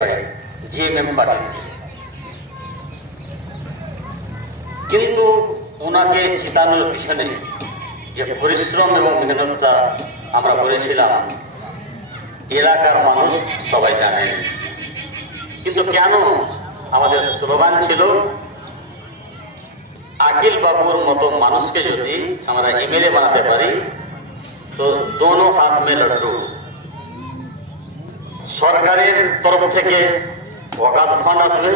GMm party, কিন্তু ওনাকে জিতানোর পিছনে যে পরিশ্রম এবং মেহনতটা আমরা করেছিলাম এলাকার মানুষ সবাই জানেন। কিন্তু কেন আমাদের স্লোগান ছিল আকিল বাবুর মতো মানুষকে যদি আমরা এমএলএ বানাতে পারি তো দোনো হাত মে লড্ডু। সরকারের তরফ থেকে ওয়াকাফ ফান্ড আসবে,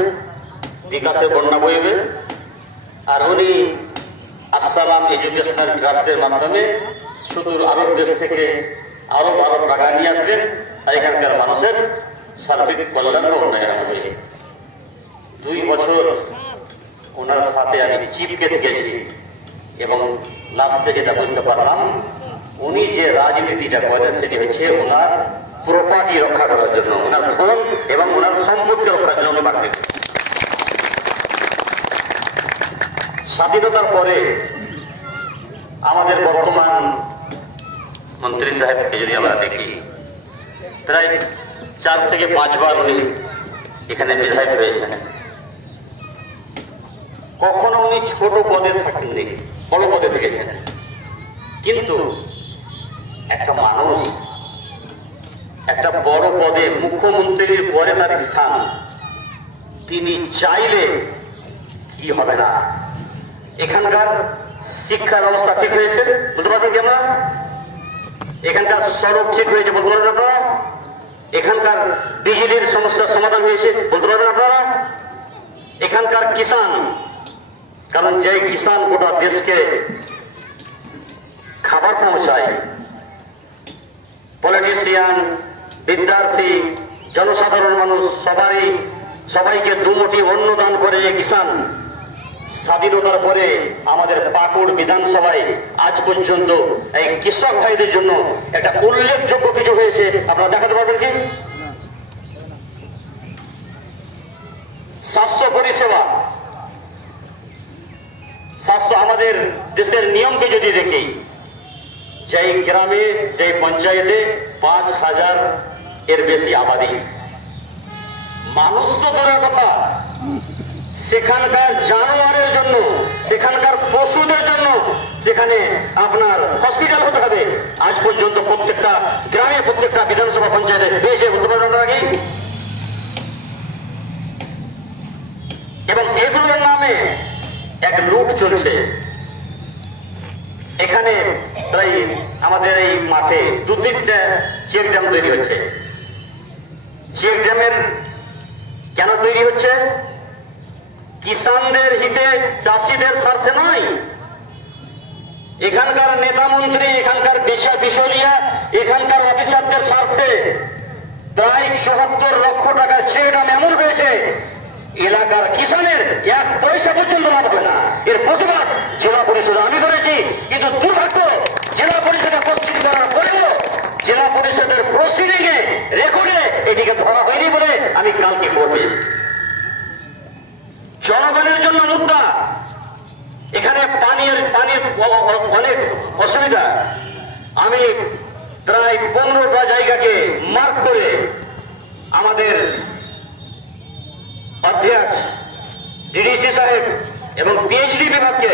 বিকাশের বন্যা বইবে, আর উনি আসসালাম এডুকেশনাল ট্রাস্টের মাধ্যমে সুদূর আরব দেশ থেকে আরো টাকা নিয়ে আসবেন, আর এখানকার মানুষের সার্বিক কল্যাণ ও উন্নয়ন হবে। 2 বছর ওনার সাথে আমি চিপকে থেকেছি এবং লাস্টে যেটা বুঝতে পারলাম উনি যে রাজনীতিটা করেন সেটি হচ্ছে ওনার প্রপার্টি রক্ষা করার জন্য, ওনার ধন এবং ওনার সম্পত্তি রক্ষার জন্য বাড়বে। স্বাধীনতার পরে আমাদের বর্তমান মন্ত্রী সাহেবকে যদি আমরা দেখি প্রায় 4 থেকে 5 বার উনি এখানে বিধায়ক হয়েছেন। কখনো উনি ছোট পদে থাকেননি, বড় পদে থেকেছেন। কিন্তু একটা মানুষ একটা বড় পদে মুখ্যমন্ত্রীর পরে তার স্থান, তিনি চাইলে কি হবে না। এখানকার শিক্ষা ব্যবস্থা ঠিক হয়েছে বলতে পারবেন কি আমরা? এখানকার সড়ক ঠিক হয়েছে বলতে পারবেন আপনারা? এখানকার বিজলির সমস্যার সমাধান হয়েছে বলতে পারবেন আপনারা? এখানকার কিষান, কারণ যে কিষান গোটা দেশকে খাবার পৌঁছায়, পলিটিশিয়ান, বিদ্যার্থী, জনসাধারণ মানুষ সবাইকে 2 মুঠি অন্ন দান করে যে কিষান, স্বাধীনতার পরে আমাদের পাকুড় বিধানসভায় আজ পর্যন্ত এই কৃষক ভাইদের জন্য একটা উল্লেখযোগ্য কিছু হয়েছে, আপনারা দেখাতে পারবেন কি? স্বাস্থ্য পরিষেবা, স্বাস্থ্য আমাদের দেশের নিয়মকে যদি দেখি, যেই গ্রামে যে পঞ্চায়েতে 5000 এর বেশি আবাদি, মানুষ তো দূরের কথা, সেখানকার জানোয়ারের জন্য, সেখানকার পশুদের জন্য সেখানে আপনার হসপিটাল হতে হবে। আজ পর্যন্ত প্রত্যেকটা গ্রামে, প্রত্যেকটা বিধানসভা পঞ্চায়েতে পেয়েছে বলতে পারবেন আগে। এবং এগুলোর নামে এক লুট চলছে। এখানে প্রায় আমাদের এই মাঠে 2-3টা চেক ড্যাম তৈরি হচ্ছে। চেক ড্যামের কেন তৈরি হচ্ছে? কিষানদের হিতে, চাষিদের স্বার্থে নয়। এখানকার নেতা মন্ত্রী, এখানকার বিশলিয়া, এখানকার অফিসারদের স্বার্থে প্রায় 74 লক্ষ টাকার চেক ড্যাম এমন হয়েছে এলাকার কিষানের 1 পয়সা পর্যন্ত লাভ হবে না। এর প্রতিবাদ জেলা পরিষদে আমি করেছি, কিন্তু দুর্ভাগ্য জেলা পরিষদে প্রস্তুতি করার পরেও জেলা পরিষদের প্রসিডিং এ রেকর্ডে এটিকে ধরা হয়নি বলে আমি কালকে খবর পেয়েছি। জনগণের জন্য মুদ্রা, এখানে পানির অনেক অসুবিধা। আমি প্রায় 15টা জায়গাকে মার্ক করে আমাদের অধ্যক্ষ ডিডিসি সাহেব এবং পিএইচডি বিভাগকে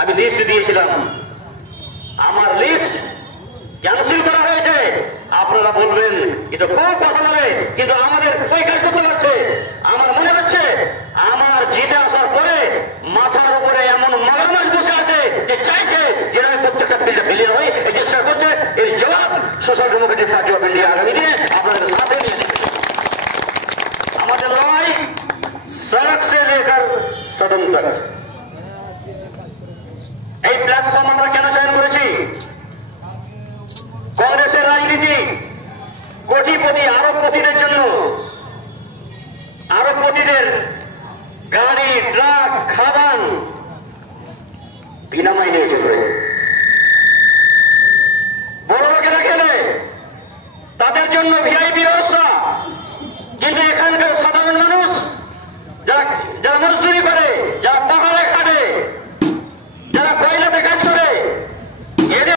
আমি লিস্ট দিয়েছিলাম। আমার লিস্ট ক্যান্সেল করা হয়েছে। আপনারা বলবেন এটা খুব কথা বলে, কিন্তু আমাদের ওই কাজ করতে পারছে। আমার মনে হচ্ছে আমার জিতে আসার পরে মাথার উপরে এমন মাগামাজ বসে আছে যে চাইছে যে আমি প্রত্যেকটা ফিল্ডে ফেলিয়ে হই, এই চেষ্টা করছে। এই জবাব social Democratic party of India আগামী দিনে আপনাদের সাথে নিয়ে নেবে। আমাদের লড়াই সড়ক সে লেকার সদন তক। এই প্ল্যাটফর্ম আমরা কেন চয়ন করেছি? কংগ্রেসের রাজনীতি কোটিপতি আরবপতিদের জন্য, আরবপতিদের গাড়ি, ট্রাক, খাবান বিনামূল্যে নিয়ে চলে। বড় লোকেরা গেলে তাদের জন্য ভিআইপি